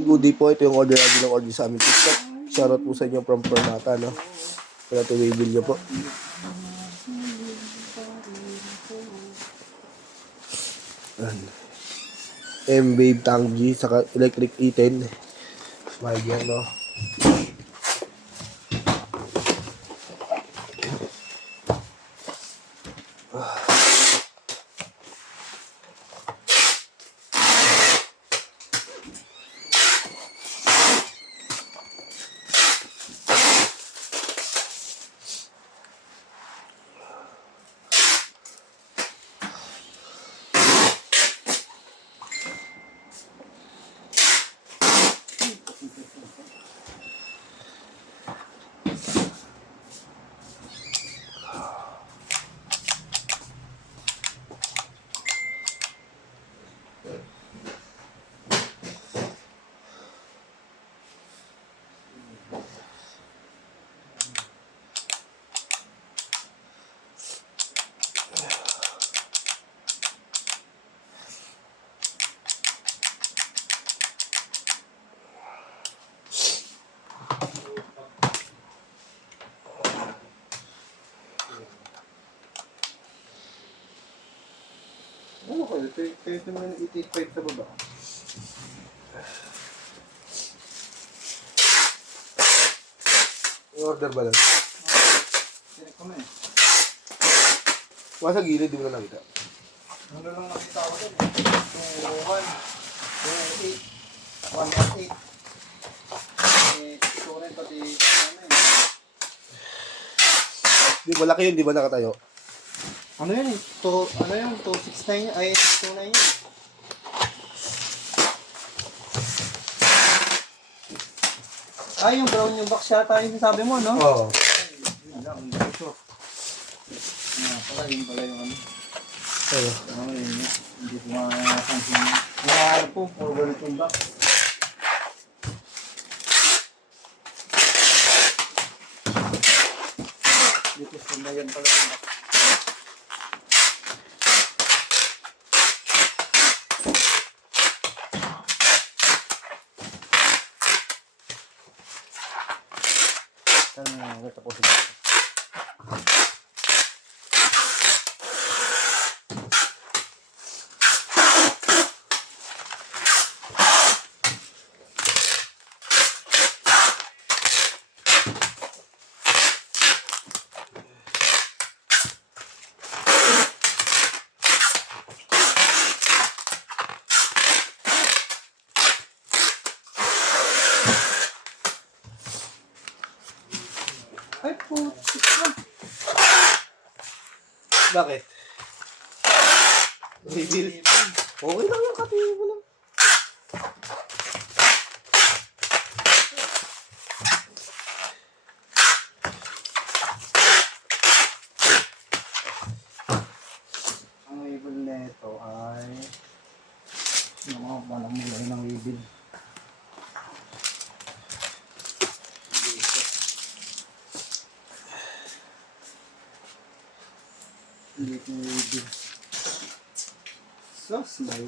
Goodie po, ito yung order ID ng order sa aming TikTok. Shoutout po sa inyo from Permata, no? Kaya ito yung bill nyo po. M-Wave Tangji, saka Electric E10. Smile yan, no? Ano ko? Ito naman yung 885 sa baba. I-order ba lang? Sinek ko na eh. Sa gilid, di mo na nakita. Ano lang nakita ko din eh. 2-1, 2-8, 1-8. Ito rin pati ano eh. Di ba laki yun, di ba nakatayo? Ano yun eh? Ano yun? 269 yun? Ay, 629 yun. Ay, yung brown yung box yata yung sabi mo, no? Oo. Yun lang, hindi ko. Yun pala yung ano. Ano? Ano yun, hindi ko makasansin yun. Nakaharap po, puro ganit yung box. Dito sa mayan pala yung box. Ito po siya. Ay po. Bakit? Reveal. Okay lang yung katingin mo lang. Ang label nito ay walang mulay ng label. Hindi ko label. Sus, may